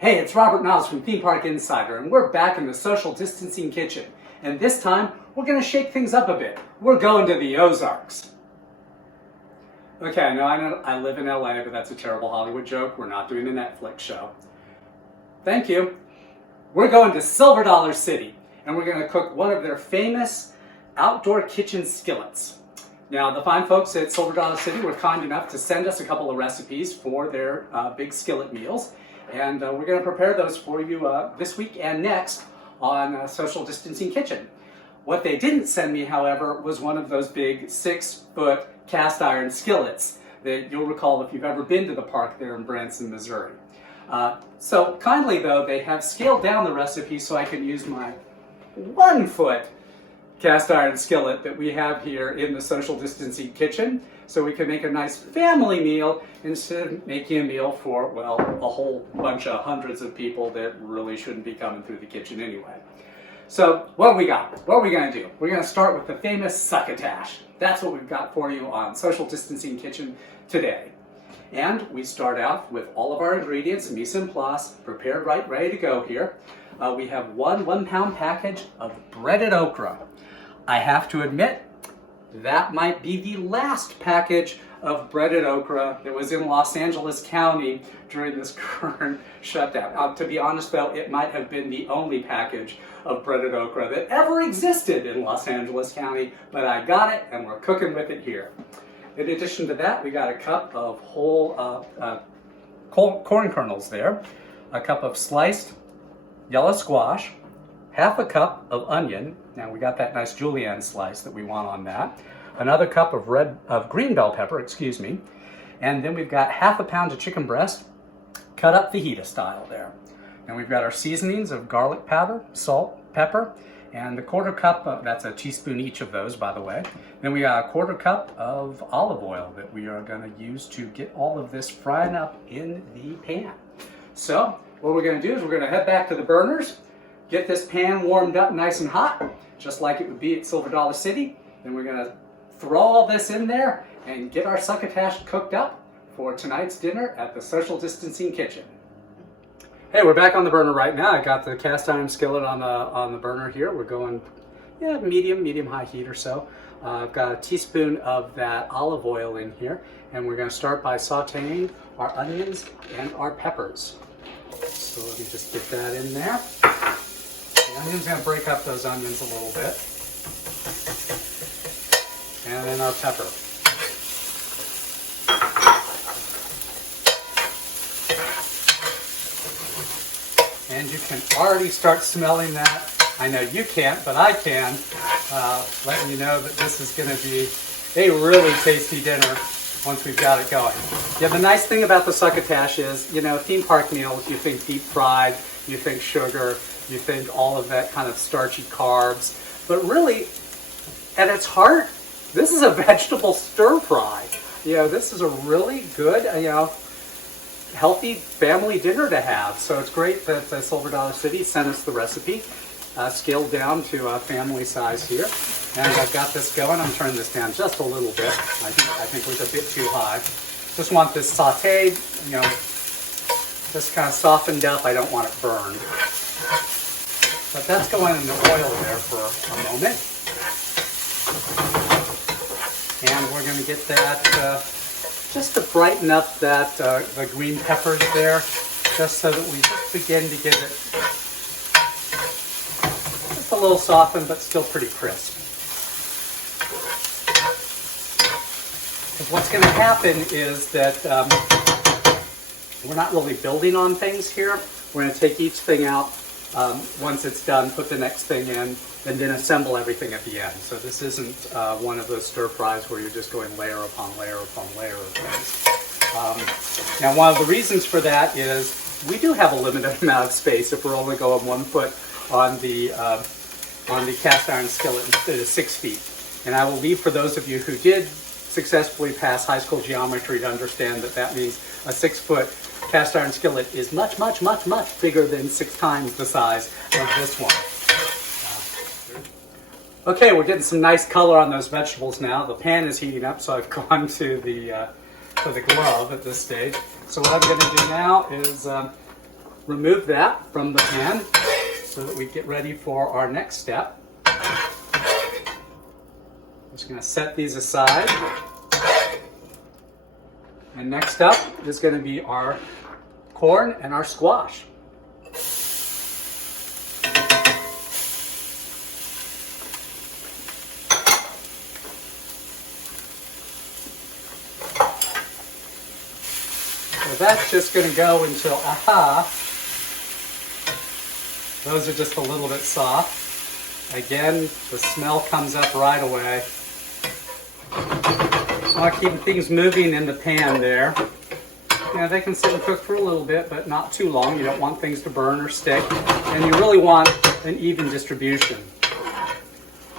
Hey, it's Robert Niles from Theme Park Insider, and we're back in the social distancing kitchen. And this time, we're going to shake things up a bit. We're going to the Ozarks. Okay, I know I live in LA, but that's a terrible Hollywood joke. We're not doing a Netflix show. Thank you. We're going to Silver Dollar City, and we're going to cook one of their famous outdoor kitchen skillets. Now, the fine folks at Silver Dollar City were kind enough to send us a couple of recipes for their big skillet meals. And we're going to prepare those for you this week and next on Social Distancing Kitchen. What they didn't send me, however, was one of those big 6-foot cast iron skillets that you'll recall if you've ever been to the park there in Branson, Missouri. So kindly, though, they have scaled down the recipe so I can use my 1-foot cast iron skillet that we have here in the Social Distancing Kitchen, so we can make a nice family meal instead of making a meal for, well, a whole bunch of hundreds of people that really shouldn't be coming through the kitchen anyway. So what have we got? What are we going to do? We're going to start with the famous Succotash. That's what we've got for you on Social Distancing Kitchen today. And we start out with all of our ingredients, mise en place, prepared right, ready to go here. We have one 1-pound package of breaded okra. I have to admit, that might be the last package of breaded okra that was in Los Angeles County during this current shutdown. To be honest though, it might have been the only package of breaded okra that ever existed in Los Angeles County, but I got it and we're cooking with it here. In addition to that, we got a cup of whole corn kernels there, a cup of sliced yellow squash, half a cup of onion. Now we got that nice julienne slice that we want on that. Another cup of green bell pepper, and then we've got half a pound of chicken breast, cut up fajita style there. And we've got our seasonings of garlic powder, salt, pepper, and the 1/4 cup, that's a teaspoon each of those, by the way. Then we got a 1/4 cup of olive oil that we are going to use to get all of this frying up in the pan. So what we're going to do is we're going to head back to the burners, get this pan warmed up nice and hot, just like it would be at Silver Dollar City. Then we're going to throw all this in there and get our succotash cooked up for tonight's dinner at the Social Distancing Kitchen. Hey, we're back on the burner right now. I got the cast iron skillet on the burner here. We're going medium-high heat or so. I've got a teaspoon of that olive oil in here, and we're going to start by sauteing our onions and our peppers. So let me just get that in there. The onion's going to break up those onions a little bit. And then our pepper. And you can already start smelling that. I know you can't, but I can. Letting you know that this is going to be a really tasty dinner once we've got it going. Yeah, the nice thing about the succotash is, theme park meals, you think deep fried, you think sugar, you think all of that kind of starchy carbs. But really, at its heart, this is a vegetable stir fry. This is a really good, healthy family dinner to have. So it's great that Silver Dollar City sent us the recipe, scaled down to family size here. And I've got this going. I'm turning this down just a little bit. I think it was a bit too high. Just want this sauteed, just kind of softened up. I don't want it burned. But that's going in the oil there for a moment. And we're going to get that just to brighten up that the green peppers there, just so that we just begin to get it just a little softened, but still pretty crisp. Because what's going to happen is that we're not really building on things here. We're going to take each thing out once it's done, put the next thing in, and then assemble everything at the end. So this isn't one of those stir fries where you're just going layer upon layer upon layer of things. Now, one of the reasons for that is we do have a limited amount of space if we're only going 1 foot on the cast iron skillet instead of 6 feet. And I will leave for those of you who did successfully pass high school geometry to understand that that means a 6-foot cast iron skillet is much, much, much, much bigger than 6 times the size of this one. Okay, we're getting some nice color on those vegetables now. The pan is heating up, so I've gone to the glove at this stage. So what I'm going to do now is remove that from the pan so that we get ready for our next step. Just going to set these aside. And next up is going to be our corn and our squash. So that's just going to go until, those are just a little bit soft. Again, the smell comes up right away. I'll keep things moving in the pan there. You know, they can sit and cook for a little bit, but not too long. You don't want things to burn or stick. And you really want an even distribution.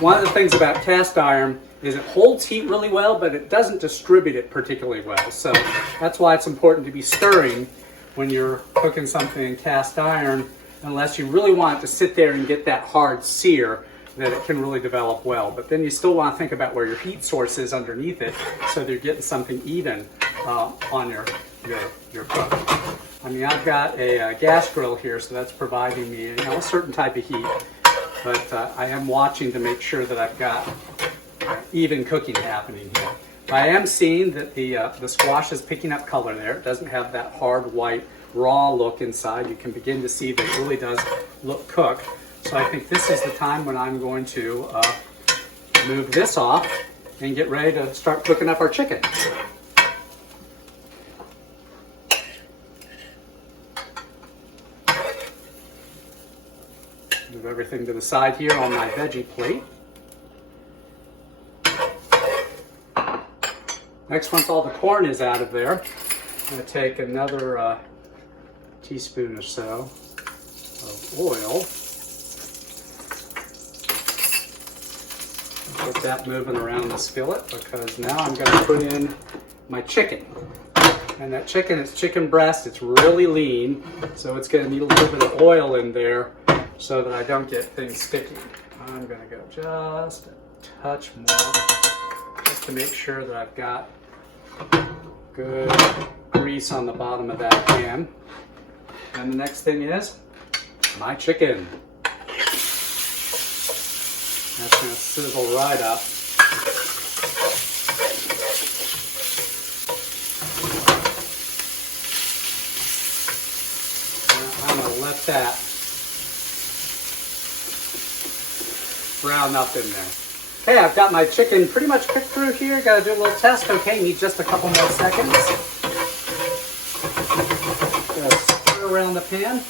One of the things about cast iron is it holds heat really well, but it doesn't distribute it particularly well. So that's why it's important to be stirring when you're cooking something in cast iron, unless you really want it to sit there and get that hard sear that it can really develop well. But then you still want to think about where your heat source is underneath it so that you're getting something even on your cook. I mean, I've got a gas grill here, so that's providing me a certain type of heat. But I am watching to make sure that I've got even cooking happening here. I am seeing that the squash is picking up color there. It doesn't have that hard white raw look inside. You can begin to see that it really does look cooked. So I think this is the time when I'm going to move this off and get ready to start cooking up our chicken. Move everything to the side here on my veggie plate. Next, once all the corn is out of there, I'm going to take another teaspoon or so of oil. Get that moving around the skillet, because now I'm going to put in my chicken. And that chicken is chicken breast. It's really lean, so it's going to need a little bit of oil in there so that I don't get things sticky. I'm going to go just a touch more, just to make sure that I've got good grease on the bottom of that pan. And the next thing is my chicken. That's going to sizzle right up. Now I'm going to let that brown up in there. Okay, I've got my chicken pretty much cooked through here. Got to do a little test. Okay, need just a couple more seconds. Just stir around the pan.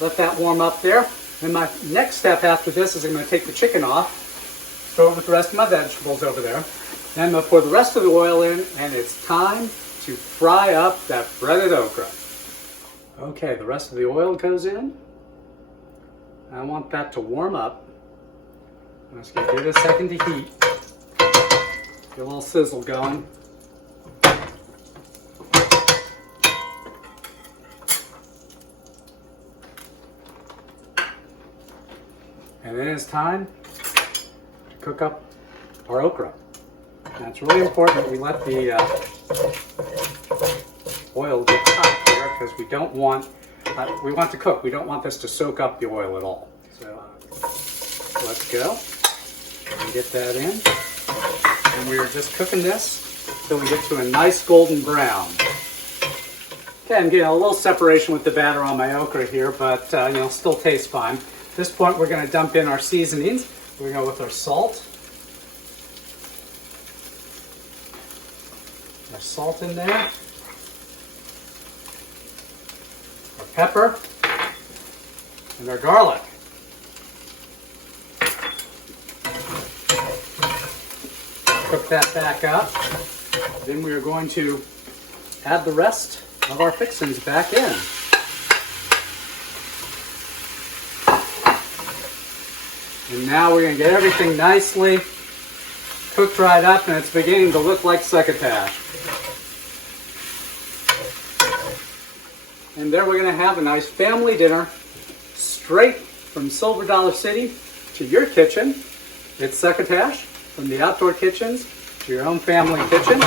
Let that warm up there. And my next step after this is I'm going to take the chicken off, throw it with the rest of my vegetables over there. Then I'm going to pour the rest of the oil in, and it's time to fry up that breaded okra. Okay, the rest of the oil goes in. I want that to warm up. I'm just going to give it a second to heat. Get a little sizzle going. And then it's time to cook up our okra. Now it's really important that we let the oil get hot here, because we don't want, we want to cook. We don't want this to soak up the oil at all. So let's go and get that in. And we're just cooking this until we get to a nice golden brown. Okay, I'm getting a little separation with the batter on my okra here, but still tastes fine. At this point, we're going to dump in our seasonings. We're going to go with our salt. Our salt in there. Our pepper. And our garlic. Cook that back up. Then we are going to add the rest of our fixings back in. And now we're going to get everything nicely cooked right up, and it's beginning to look like succotash. And there we're going to have a nice family dinner straight from Silver Dollar City to your kitchen. It's succotash from the outdoor kitchens to your own family kitchen,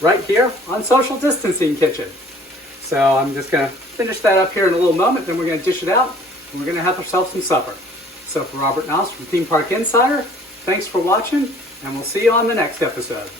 right here on Social Distancing Kitchen. So I'm just going to finish that up here in a little moment, then we're going to dish it out, and we're going to have ourselves some supper. So for Robert Noss from Theme Park Insider, thanks for watching, and we'll see you on the next episode.